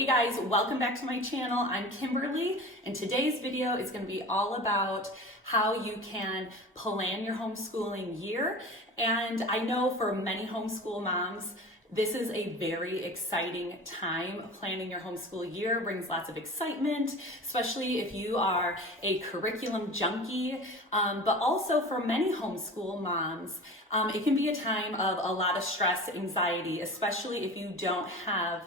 Hey guys, welcome back to my channel. I'm Kimberly, and today's video is going to be all about how you can plan your homeschooling year. And I know for many homeschool moms, this is a very exciting time. Planning your homeschool year brings lots of excitement, especially if you are a curriculum junkie. But also for many homeschool moms, it can be a time of a lot of stress, anxiety, especially if you don't have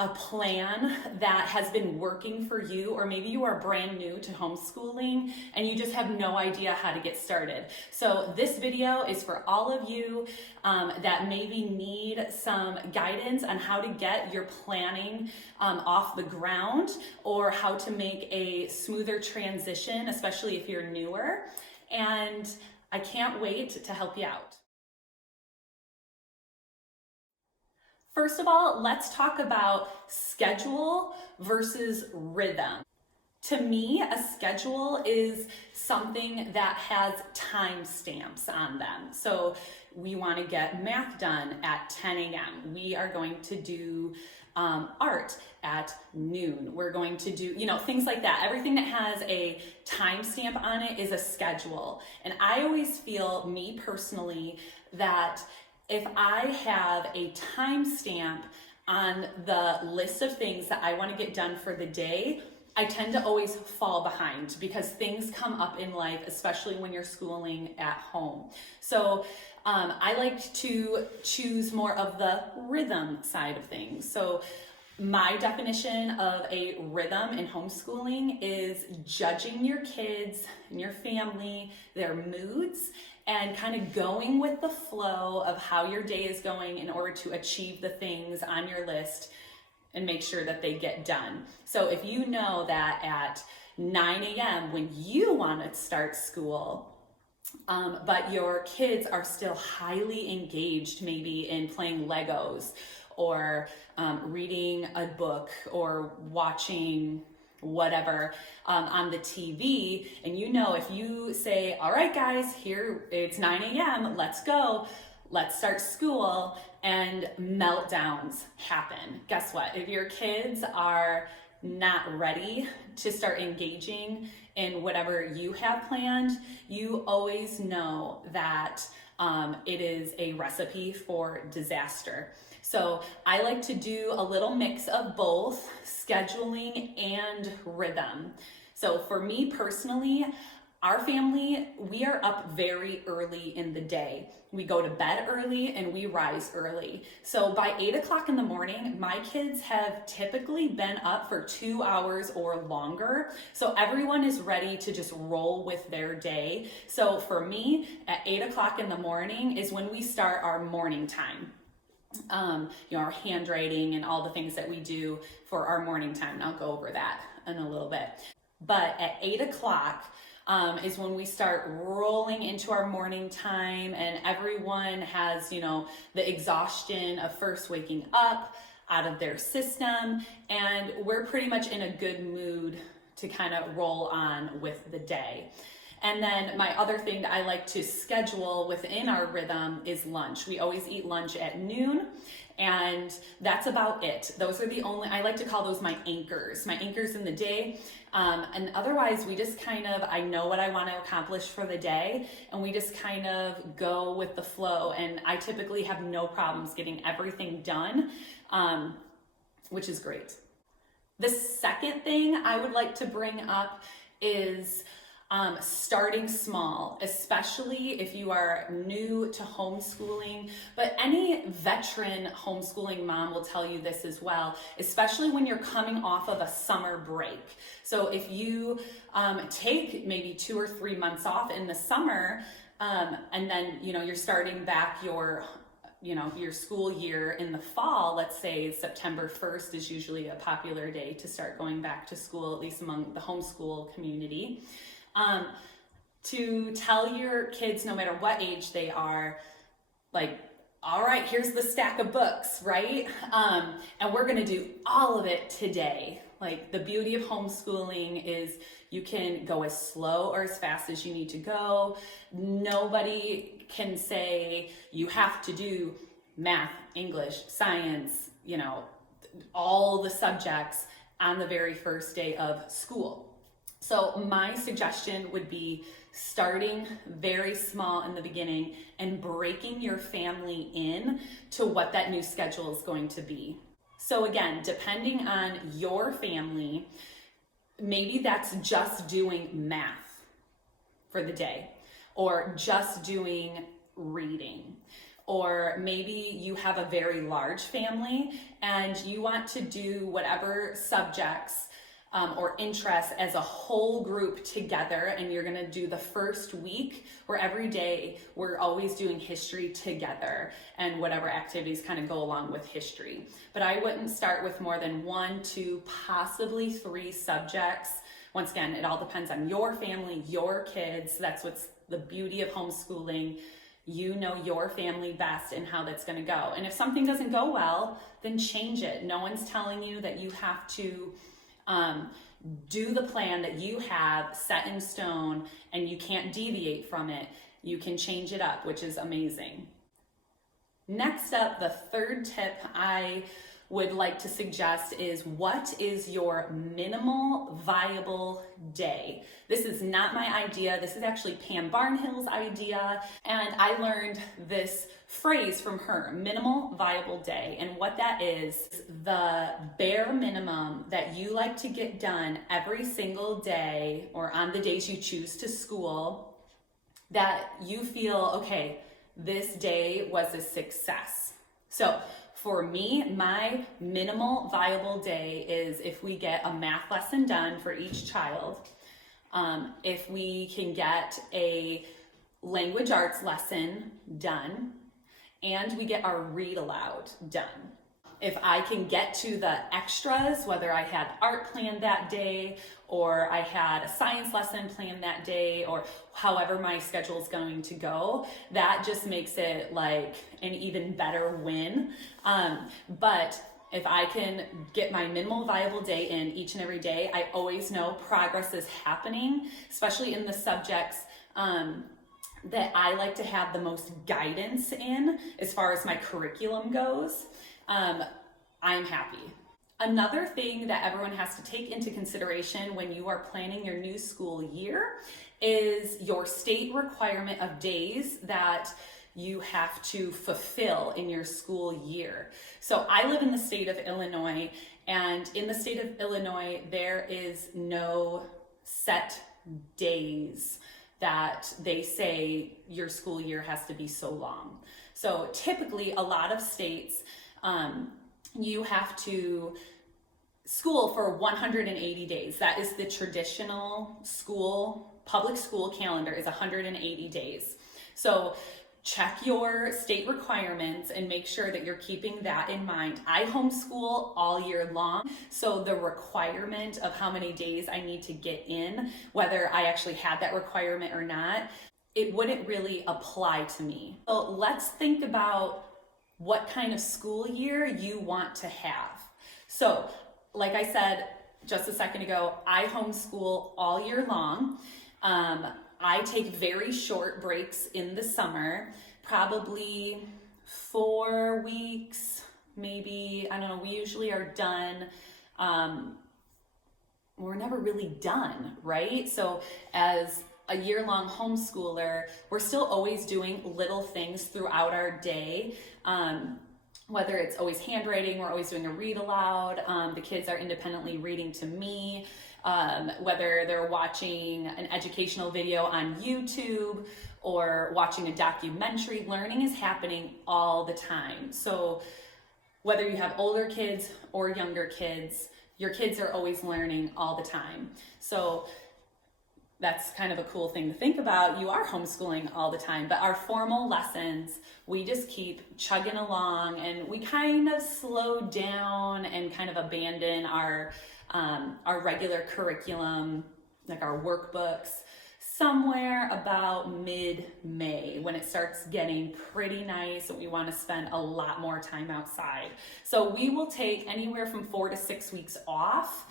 a plan that has been working for you, or maybe you are brand new to homeschooling and you just have no idea how to get started. So this video is for all of you that maybe need some guidance on how to get your planning off the ground, or how to make a smoother transition, especially if you're newer. And I can't wait to help you out. First of all, let's talk about schedule versus rhythm. To me, a schedule is something that has time stamps on them. So we want to get math done at 10 a.m. We are going to do art at noon. We're going to do, things like that. Everything that has a time stamp on it is a schedule. And I always feel, me personally, that if I have a timestamp on the list of things that I want to get done for the day, I tend to always fall behind because things come up in life, especially when you're schooling at home. So I like to choose more of the rhythm side of things. So my definition of a rhythm in homeschooling is judging your kids and your family, their moods, and kind of going with the flow of how your day is going in order to achieve the things on your list and make sure that they get done. So if you know that at 9 a.m. when you want to start school, but your kids are still highly engaged, maybe in playing Legos or reading a book or watching whatever on the TV, and if you say, all right guys, here it's 9 a.m., let's go, let's start school, and meltdowns happen. Guess what? If your kids are not ready to start engaging in whatever you have planned, you always know that it is a recipe for disaster. So I like to do a little mix of both scheduling and rhythm. So for me personally, our family, we are up very early in the day. We go to bed early and we rise early. So by 8 o'clock in the morning, my kids have typically been up for 2 hours or longer. So everyone is ready to just roll with their day. So for me, at 8 o'clock in the morning is when we start our morning time. Our handwriting and all the things that we do for our morning time. And I'll go over that in a little bit. But at 8 o'clock is when we start rolling into our morning time, and everyone has, the exhaustion of first waking up out of their system, and we're pretty much in a good mood to kind of roll on with the day. And then my other thing that I like to schedule within our rhythm is lunch. We always eat lunch at noon, and that's about it. Those are the only, I like to call those my anchors in the day. And otherwise we just I know what I want to accomplish for the day, and we just kind of go with the flow. And I typically have no problems getting everything done, which is great. The second thing I would like to bring up is starting small, especially if you are new to homeschooling, but any veteran homeschooling mom will tell you this as well, especially when you're coming off of a summer break. So if you take maybe 2 or 3 months off in the summer, and then you're starting back your school year in the fall. Let's say September 1st is usually a popular day to start going back to school, at least among the homeschool community. To tell your kids, no matter what age they are, all right, here's the stack of books, right? And we're gonna do all of it today. The beauty of homeschooling is you can go as slow or as fast as you need to go. Nobody can say you have to do math, English, science, all the subjects on the very first day of school. So my suggestion would be starting very small in the beginning and breaking your family in to what that new schedule is going to be. So again, depending on your family, maybe that's just doing math for the day, or just doing reading. Or maybe you have a very large family and you want to do whatever subjects or interests as a whole group together, and you're gonna do the first week where every day we're always doing history together and whatever activities kind of go along with history. But I wouldn't start with more than 1, 2, possibly 3 subjects. Once again, it all depends on your family, your kids. That's what's the beauty of homeschooling. You know your family best and how that's going to go. And if something doesn't go well, then change it. No one's telling you that you have to do the plan that you have set in stone and you can't deviate from it. You can change it up, which is amazing. Next up, the third tip I would like to suggest is, what is your minimal viable day? This is not my idea. This is actually Pam Barnhill's idea. And I learned this phrase from her, minimal viable day. And what that is the bare minimum that you like to get done every single day, or on the days you choose to school, that you feel, okay, this day was a success. So for me, my minimal viable day is if we get a math lesson done for each child, if we can get a language arts lesson done, and we get our read aloud done. If I can get to the extras, whether I had art planned that day, or I had a science lesson planned that day, or however my schedule is going to go, that just makes it like an even better win. But if I can get my minimal viable day in each and every day, I always know progress is happening, especially in the subjects that I like to have the most guidance in as far as my curriculum goes. I'm happy. Another thing that everyone has to take into consideration when you are planning your new school year is your state requirement of days that you have to fulfill in your school year. So I live in the state of Illinois, and in the state of Illinois, there is no set days that they say your school year has to be so long. So typically, a lot of states, you have to school for 180 days. That is the traditional school, public school calendar is 180 days. So check your state requirements and make sure that you're keeping that in mind. I homeschool all year long, so the requirement of how many days I need to get in, whether I actually had that requirement or not, it wouldn't really apply to me. So let's think about what kind of school year you want to have. So, like I said just a second ago, I homeschool all year long. I take very short breaks in the summer, probably 4 weeks, maybe, I don't know, we usually are done. We're never really done, right? So as a year-long homeschooler, we're still always doing little things throughout our day. Whether it's always handwriting, we're always doing a read aloud. The kids are independently reading to me. Whether they're watching an educational video on YouTube or watching a documentary, learning is happening all the time. So whether you have older kids or younger kids, your kids are always learning all the time. So that's kind of a cool thing to think about. You are homeschooling all the time, but our formal lessons, we just keep chugging along, and we kind of slow down and kind of abandon our regular curriculum, like our workbooks, somewhere about mid-May, when it starts getting pretty nice and we want to spend a lot more time outside. So we will take anywhere from 4 to 6 weeks off.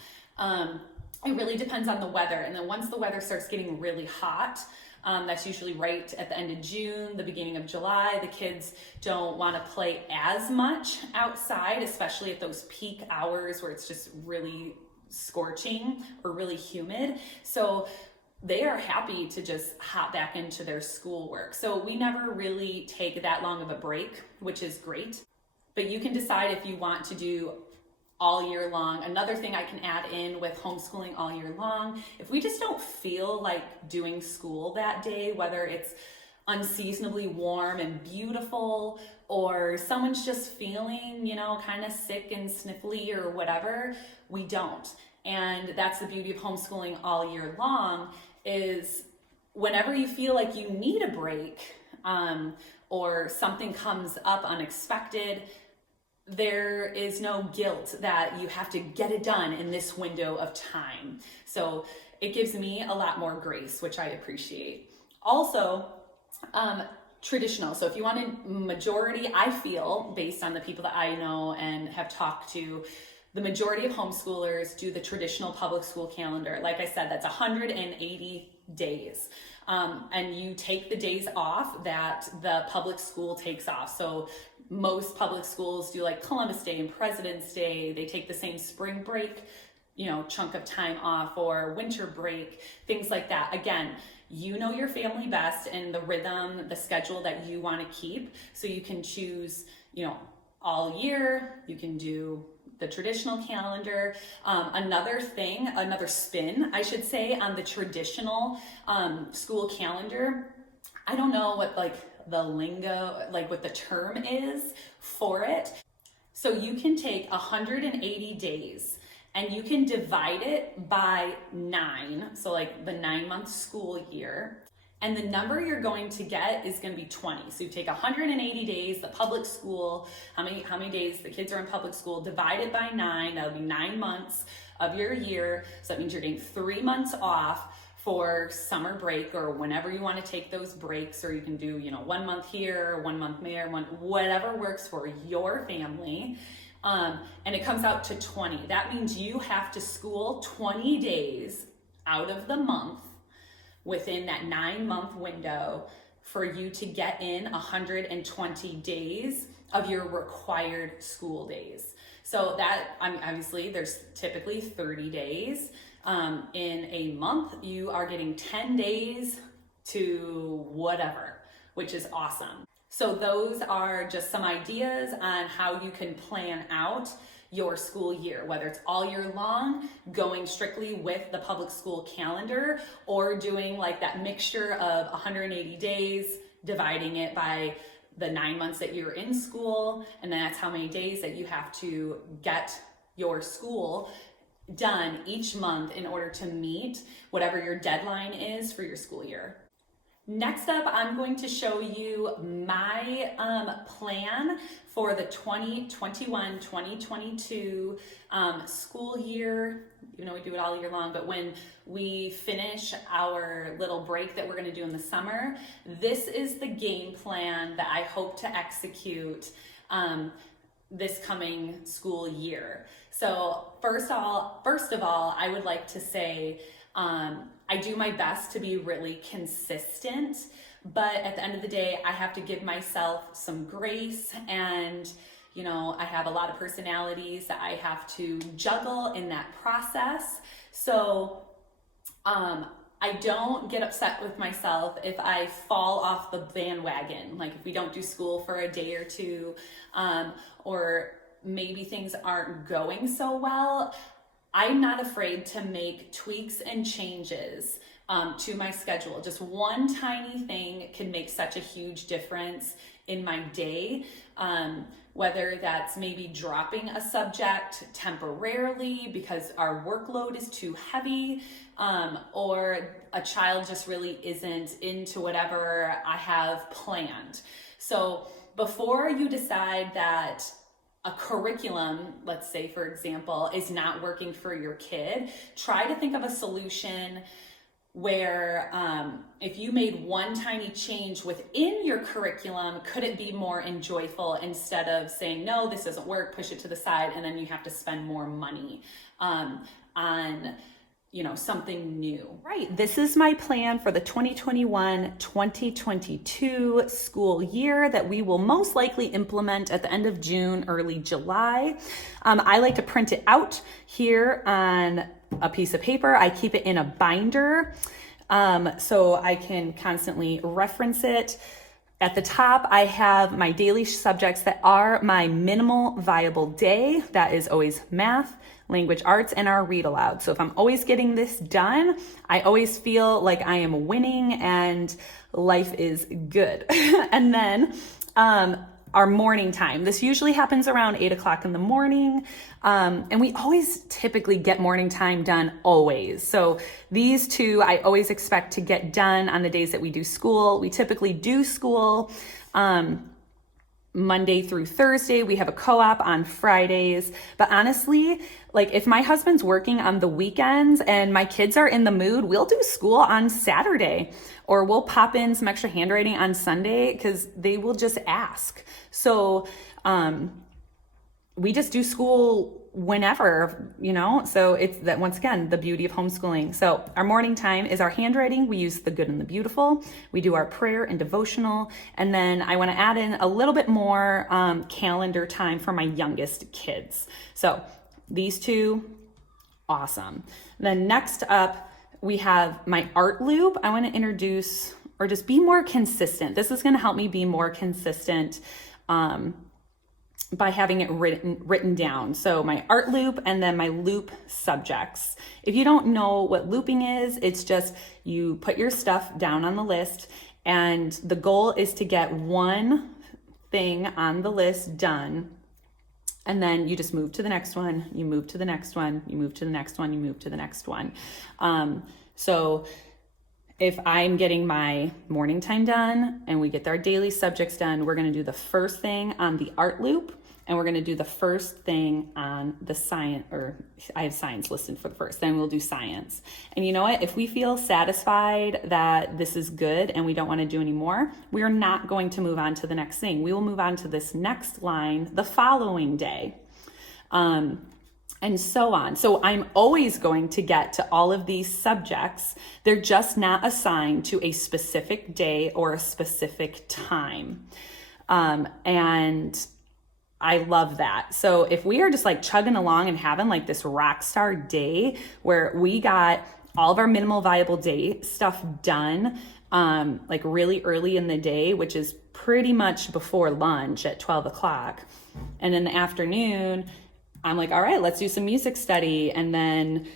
It really depends on the weather. And then once the weather starts getting really hot, That's usually right at the end of June, the beginning of July. The kids don't want to play as much outside, especially at those peak hours where it's just really scorching or really humid. So they are happy to just hop back into their schoolwork. So we never really take that long of a break, which is great. But you can decide if you want to do all year long. Another thing I can add in with homeschooling all year long, if we just don't feel like doing school that day, whether it's unseasonably warm and beautiful, or someone's just feeling, kind of sick and sniffly or whatever, we don't. And that's the beauty of homeschooling all year long, is whenever you feel like you need a break, or something comes up unexpected, there is no guilt that you have to get it done in this window of time. So it gives me a lot more grace, which I appreciate. Also, traditional. So if you want a majority, I feel, based on the people that I know and have talked to, the majority of homeschoolers do the traditional public school calendar. Like I said, that's 180 days. And you take the days off that the public school takes off. So most public schools do like Columbus Day and President's Day. They take the same spring break, chunk of time off, or winter break, things like that. Again, you know your family best and the rhythm, the schedule that you want to keep. So you can choose, all year. You can do the traditional calendar. Another spin, I should say, on the traditional school calendar. I don't know what the lingo, what the term is for it. So you can take 180 days and you can divide it by 9. So the 9-month school year. And the number you're going to get is going to be 20. So you take 180 days, the public school, how many days the kids are in public school, divide it by 9. That'll be 9 months of your year. So that means you're getting 3 months off for summer break, or whenever you want to take those breaks, or you can do, 1 month here, 1 month there, whatever works for your family. And it comes out to 20. That means you have to school 20 days out of the month within that 9-month window for you to get in 120 days of your required school days. So that, obviously there's typically 30 days. In a month, you are getting 10 days to whatever, which is awesome. So those are just some ideas on how you can plan out your school year, whether it's all year long, going strictly with the public school calendar, or doing that mixture of 180 days, dividing it by the 9 months that you're in school, and then that's how many days that you have to get your school done each month in order to meet whatever your deadline is for your school year. Next up, I'm going to show you my plan for the 2021-2022 school year. We do it all year long, but when we finish our little break that we're going to do in the summer, this is the game plan that I hope to execute this coming school year. So first of all, I would like to say, I do my best to be really consistent, but at the end of the day, I have to give myself some grace, and I have a lot of personalities that I have to juggle in that process. So I don't get upset with myself if I fall off the bandwagon, if we don't do school for a day or two, or maybe things aren't going so well. I'm not afraid to make tweaks and changes to my schedule. Just one tiny thing can make such a huge difference in my day, whether that's maybe dropping a subject temporarily because our workload is too heavy, or a child just really isn't into whatever I have planned. So before you decide that a curriculum, let's say for example, is not working for your kid, try to think of a solution where if you made one tiny change within your curriculum, could it be more enjoyable instead of saying, no, this doesn't work, push it to the side, and then you have to spend more money on something new. Right. This is my plan for the 2021-2022 school year that we will most likely implement at the end of June, early July. I like to print it out here on a piece of paper. I keep it in a binder so I can constantly reference it. At the top, I have my daily subjects that are my minimal viable day. That is always math, language arts, and our read aloud. So if I'm always getting this done, I always feel like I am winning and life is good. And then our morning time. This usually happens around 8 o'clock in the morning. And we always typically get morning time done always. So these two, I always expect to get done on the days that we do school. We typically do school Monday through Thursday. We have a co-op on Fridays. But honestly, like if my husband's working on the weekends and my kids are in the mood, we'll do school on Saturday, or we'll pop in some extra handwriting on Sunday because they will just ask. So we just do school whenever, so it's that, once again, the beauty of homeschooling. So our morning time is our handwriting. We use the good and the beautiful. We do our prayer and devotional. And then I want to add in a little bit more calendar time for my youngest kids. So these two, awesome. Then next up, we have my art loop. I want to introduce, or just be more consistent. This is going to help me be more consistent by having it written down. So my art loop and then my loop subjects. If you don't know what looping is, it's just you put your stuff down on the list, and the goal is to get one thing on the list done. And then you just move to the next one, you move to the next one, you move to the next one, you move to the next one. So if I'm getting my morning time done and we get our daily subjects done, we're going to do the first thing on the art loop, and we're going to do the first thing on the science, or I have science listed for the first, then we'll do science. And you know what? If we feel satisfied that this is good and we don't want to do any more, we are not going to move on to the next thing. We will move on to this next line the following day. And so on. So I'm always going to get to all of these subjects. They're just not assigned to a specific day or a specific time. And I love that. So if we are just like chugging along and having like this rock star day where we got all of our minimal viable day stuff done, like really early in the day, which is pretty much before lunch at 12 o'clock. And in the afternoon, I'm like, all right, let's do some music study. And then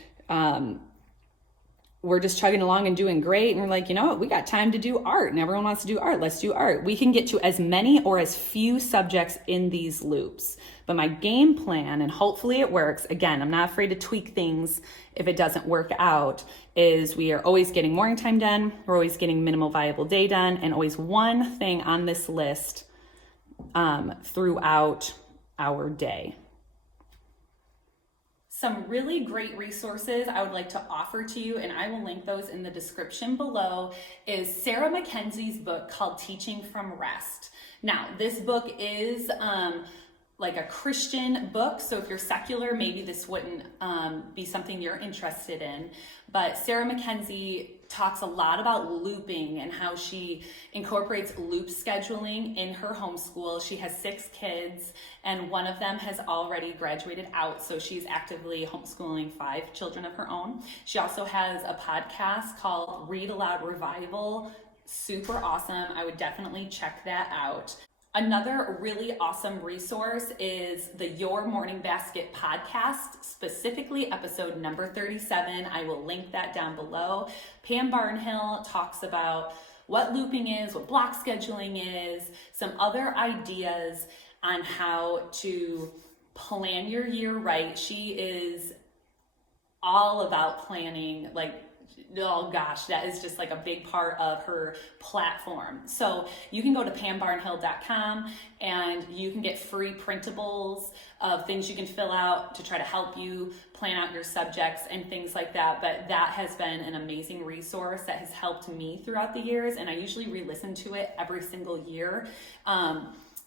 we're just chugging along and doing great. And we're like, you know what? We got time to do art, and everyone wants to do art. Let's do art. We can get to as many or as few subjects in these loops. But my game plan, and hopefully it works, again, I'm not afraid to tweak things if it doesn't work out, is we are always getting morning time done. We're always getting minimal viable day done, and always one thing on this list throughout our day. Some really great resources I would like to offer to you, and I will link those in the description below, is Sarah Mackenzie's book called Teaching from Rest. Now, this book is like a Christian book, so if you're secular, maybe this wouldn't be something you're interested in. But Sarah Mackenzie talks a lot about looping and how she incorporates loop scheduling in her homeschool. She has 6 kids, and one of them has already graduated out, so she's actively homeschooling 5 children of her own. She also has a podcast called Read Aloud Revival. Super awesome. I would definitely check that out. Another really awesome resource is the Your Morning Basket podcast, specifically episode number 37. I will link that down below. Pam Barnhill talks about what looping is, what block scheduling is, some other ideas on how to plan your year right. She is all about planning, like, oh gosh, that is just like a big part of her platform. So you can go to pambarnhill.com and you can get free printables of things you can fill out to try to help you plan out your subjects and things like that. But that has been an amazing resource that has helped me throughout the years, and I usually re-listen to it every single year.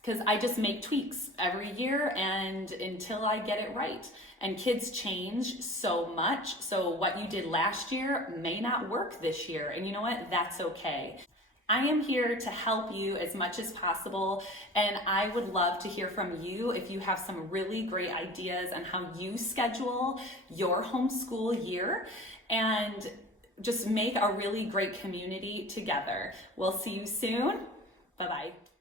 because I just make tweaks every year and until I get it right. And kids change so much. So what you did last year may not work this year. And you know what? That's okay. I am here to help you as much as possible, and I would love to hear from you if you have some really great ideas on how you schedule your homeschool year and just make a really great community together. We'll see you soon. Bye-bye.